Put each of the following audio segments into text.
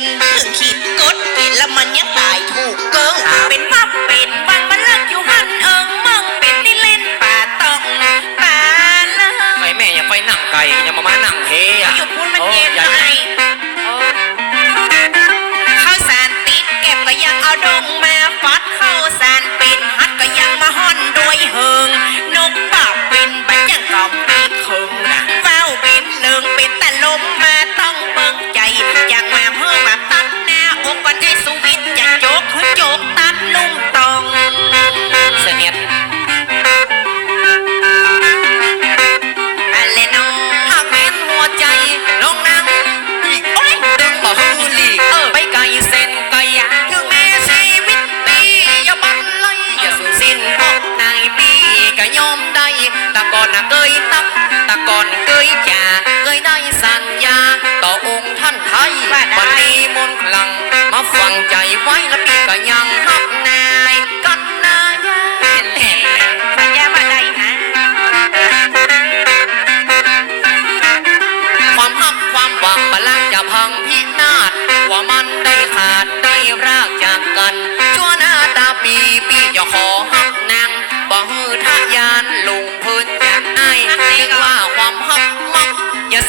น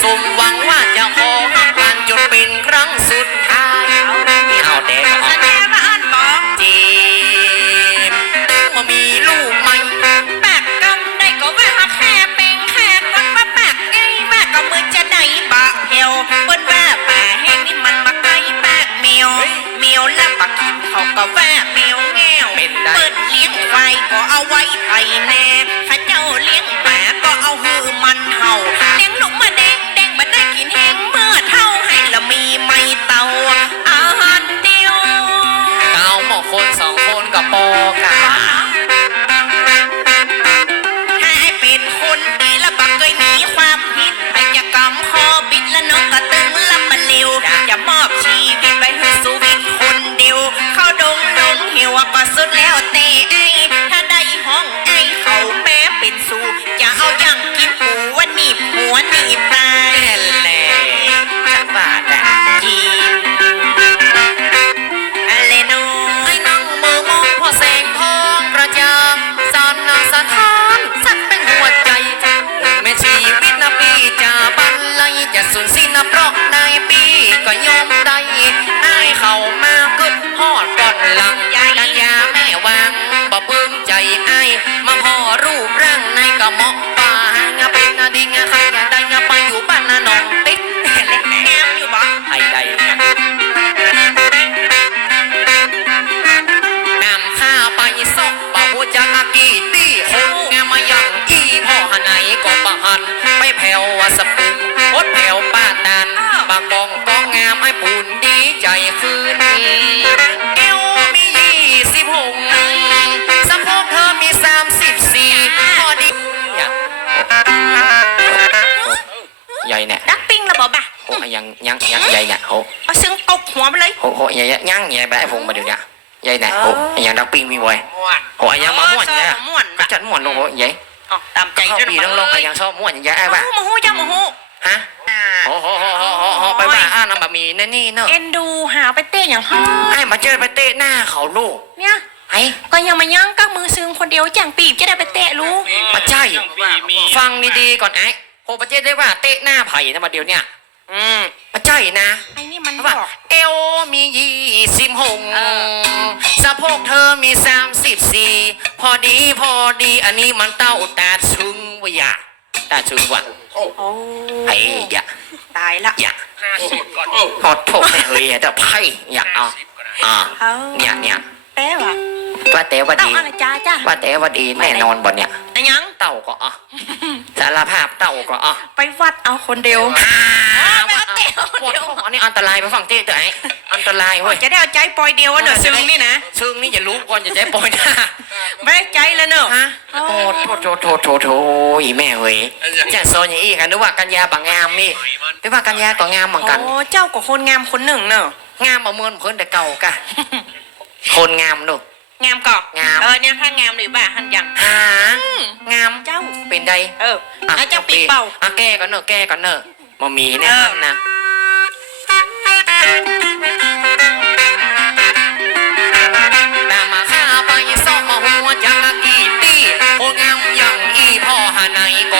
สมหวังว่าจะขอฮักกันจนเป็นครั้งสุดท้ายนี่เอาแต่ก็สัเอาญญามาอ่านบอกจีบมามีลูกไหมแปกกำได้ก็แว่ามาแค่เป็นแค่คนมาแปกไอ้แม่ก็มือจะได้บะเฮวเปิ้นว่าป่าแห้งนี่มันมาไกลแปกเมียวเมียวและปักกินเขาก็แว่าเมียวแง่วเป็นได้เปิดเลี้ยงไฟก็เอาไว้ไถแน่ข้าเจ้าเลี้ยงหมาก็เอาหือมันเห่า ยังใหญ่แบบผมมาเดี๋ยวเนี้ใหญ่เนี่ยโอ้ยังดักปิ้งมีไว้โอ้ยยังมาม่วนเนี่ย ม่วนก็จัดม่วนลงโอ้ใหญ่อ๋อตามใจเข้าปีต้องลงก็ยังชอบม่วนใหญ่ไอ้มาบ้าฮู้มาฮู้จ้ามาฮู้ฮะโอ้โหโหโหโหโหไปบ้าอ้าน้ำบะหมี่แน่นี่เนอะเอ็นดูหาไปเต้อย่างฮ่อไอ้มาเจอไปเตะหน้าเขาลูกเนี่ยไอ้ก็ยังมายั่งกักมือซึ้งคนเดียวแจ่งปีบจะได้ไปเตะรู้มาใจฟังดีๆก่อนไอ้โหประเทศได้ว่าเตะหน้าไผ่นะมาเดี๋ยวเนี่ย อืม มาใจนะ ไอ้นี่มันบว่าอก เอวมียี่สิบหกเอ สะโพกเธอมีสามสิบสี่พอดีพอดีอันนี้มันเต้าตาชึงวะยะตาชึงวะโอ้ไอ้ยะตายละยะขอโทษแม่เฮ้ยแต่ไพ่ยะอะอะเอาเนี่ยเนี่ย แป้วะ ว่าแต่ว่าเต้าดี อะไรจ้าจ้าว่าแต่ว่าดีแน่นอนบ่เนี่ยไอ้ยัง เต้าก็อะสารภาพเต้าก็อะไปวัดเอาคนเดียวอ่าไม่เอาเต้าปวดท้องอันนี้อันตรายไปฟังเต้เต๋อไอ้อันตรายเว้ยจะได้เอาใจปล่อยเดียวอะเนอะซึ้งนี่นะซึ่งนี่อย่ารู้ก่อนอย่าใจปล่อยหน้าไม่ได้ใจแล้วเนอะฮะโอ้โถโถโถโถโถอีแม่เว้ยจะโซนอย่างอีกันนึกว่ากัญญาบางงามนี่นึกว่ากัญญาก็งามเหมือนกัน โอ้เจ้าก็คนงามคนหนึ่งเนอะงามมาเมินเพิ่นแต่เก่ากะ คนงามลูก งามก่องาม เออเนี่ยถ้างามหรือบ่าหันยังหางามเจ้าเป็นใดเออแล้เจ้าปีเป่าอะแก้ก่อนเนอะแก้ก่อนเนอะมามีแนะเออยังนก็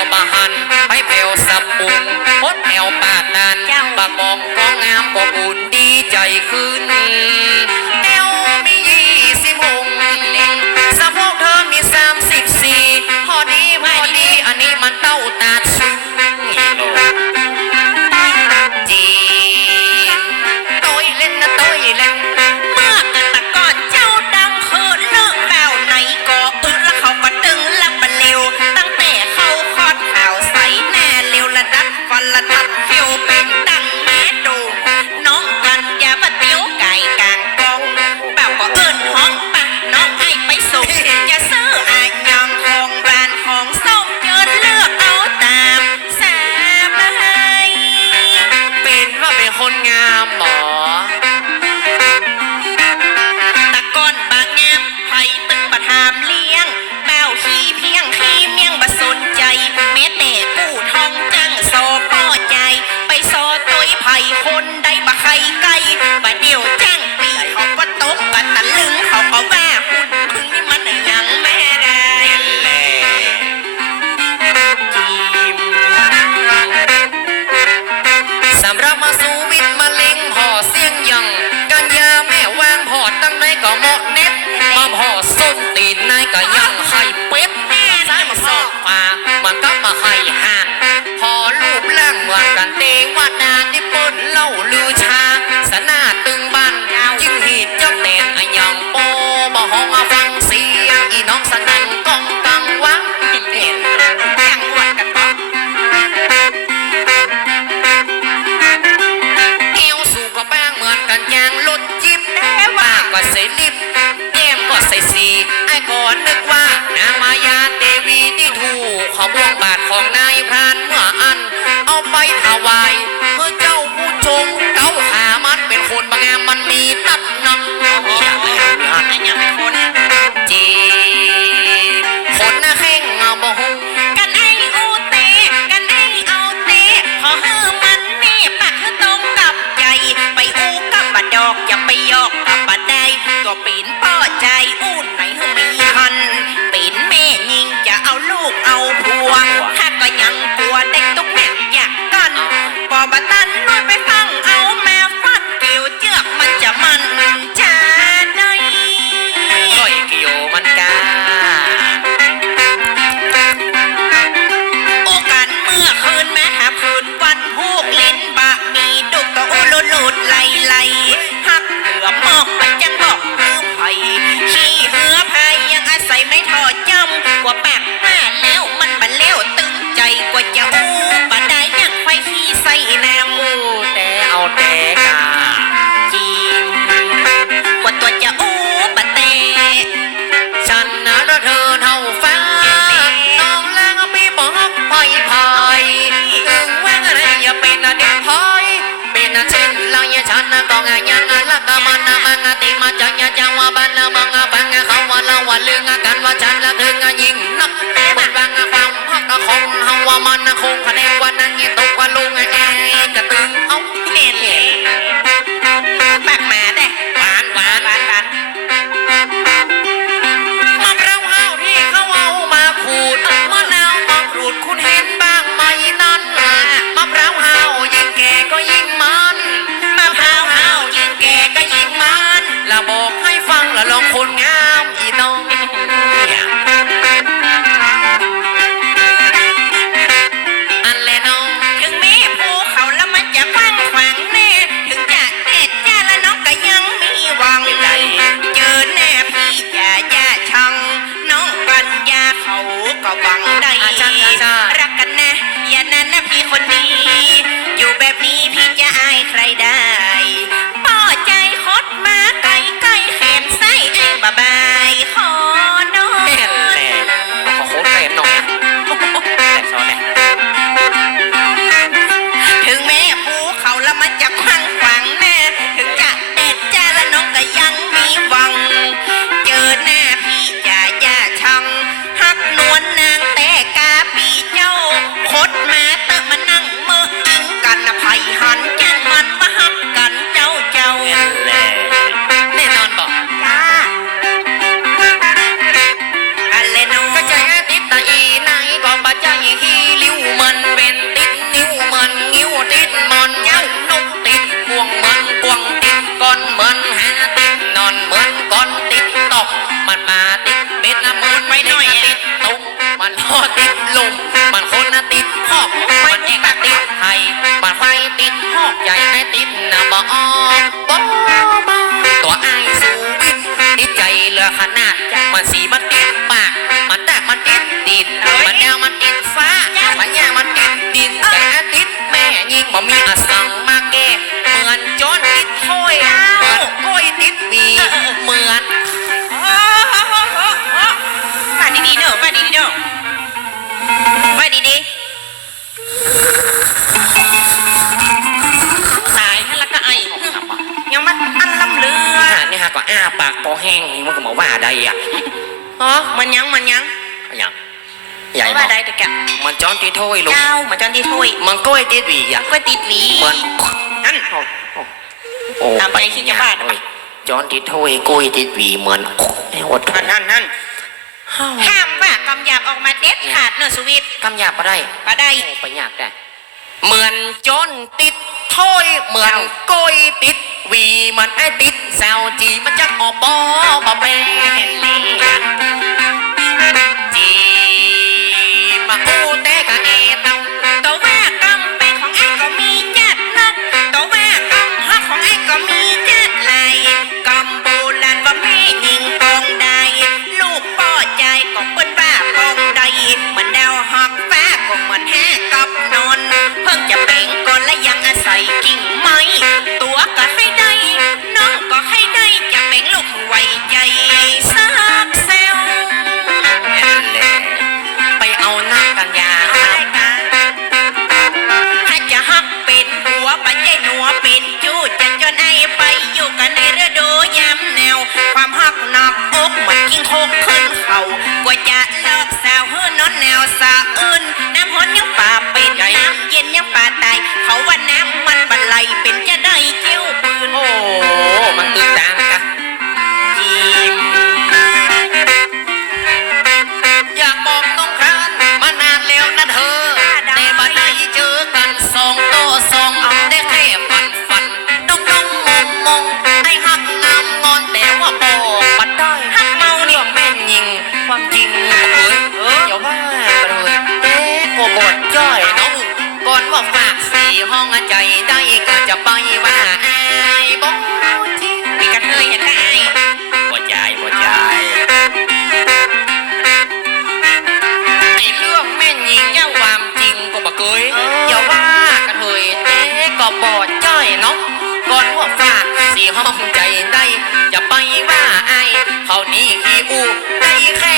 ก่อนนึกว่านางมายาเทวีที่ถูกของพวงบาทของ ว่าใจละเองยิงนักบนบางความพักกะคงเฮาว่ามันคงคะแนนวันนั้นตกว่าลุงแกกะตึงเอาเน่นปากหมาเด้หวานหวานหวานหานมะพาเฮาที่เขาามาขูดมะนาวมาขูดคุณเห็นบ้างไหมนั่นมะพร้าเฮายิงแกก็ยิงมันมะพร้าเฮายิงแกก็ยิงมันละบอกให้ฟังละลองคนงาน มันมาติดเบ็ดนะมูดไปหน่อยติดตุ้มมันล้อติดลุมมันคนนะติดหอกมันเด็ติดไทยมันไฟติดหอกใหญ่ให้ติดนะบอ อะฮะมันยังมันยังยังใหญ่ว่าได้แต่แกมันจ้อนตีถ้วยลูกเจ้ามันจ้อนตีถ้วยมันก้อยตีดวีอะก้อยตีดวีมันนั่นโอ้ไปขี้จะบ้าไปจ้อนตีถ้วยก้อยตีดวีเหมือนอดนั่นนั่นห้ามว่ากำหยาบออกมาเด็ดขาดเนอสวิตย์กำหยาบมาได้มาได้ไปหยาบแด้เหมือนจ้นติดถ้อยเหมือนก้อยติดวีมันไอติดแซวจีมันจะออกบอบอเป็ ห้องใจได้ก็จะไปว่าไอ้บอกที่มีกันเลยเห็นไหมบ่ใจบ่ใจไอ้เรื่องแม่นยิงแย่ความจริงก็บ่เคยอย่าว่ากันเลยเจ๊ก็บอดจ้อยเนาะก่อนหัวฟาสี่ห้องใจได้จะไปว่าไอ้เขานี่ขี้อูได้แค่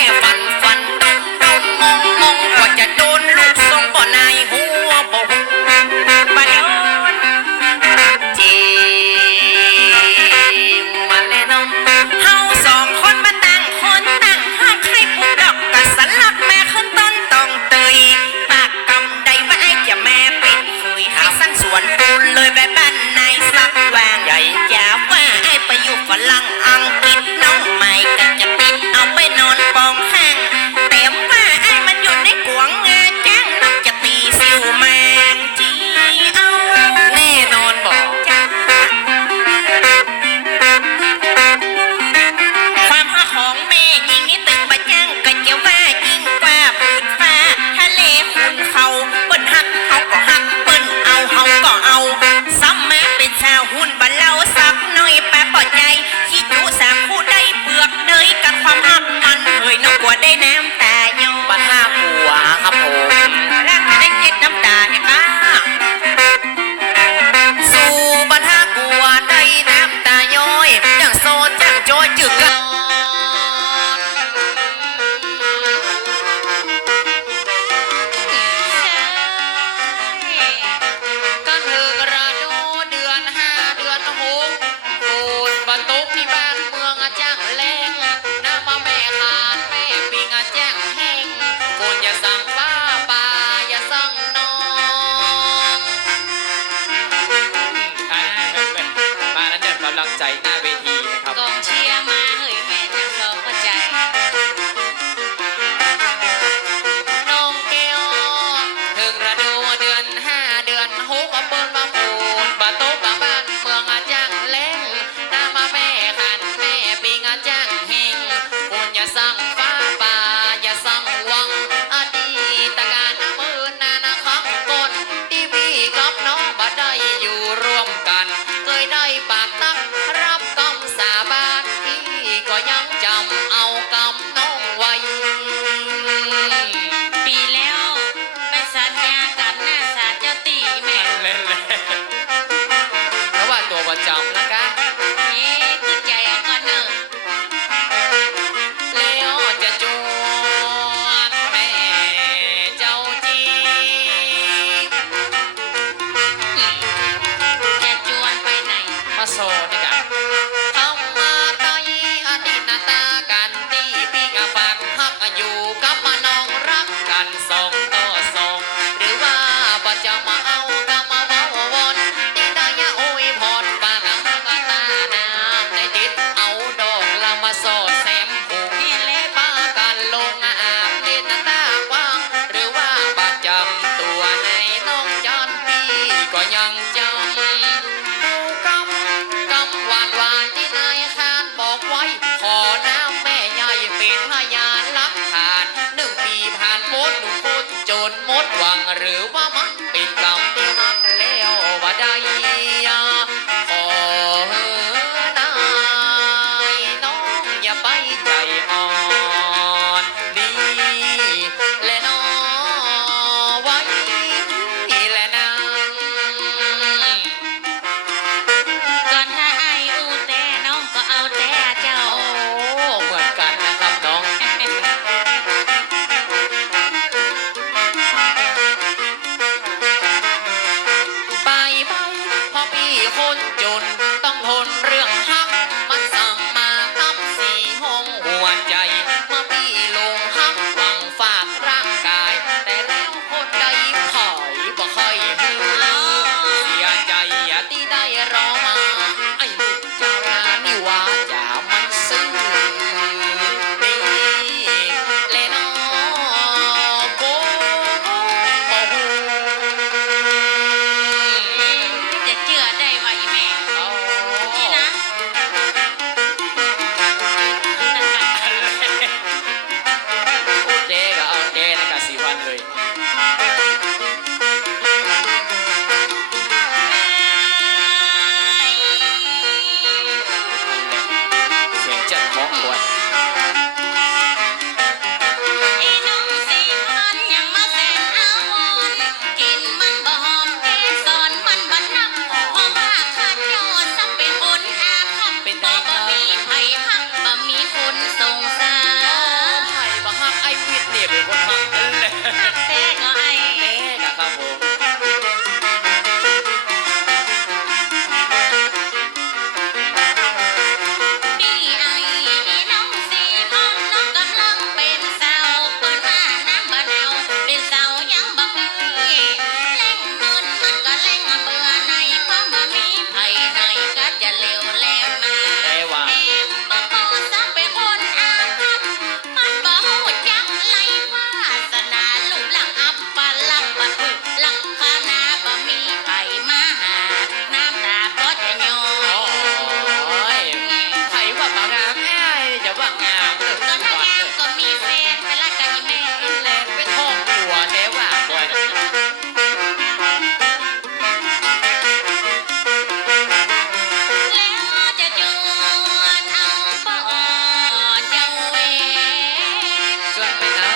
Adão aí o boy. Nice.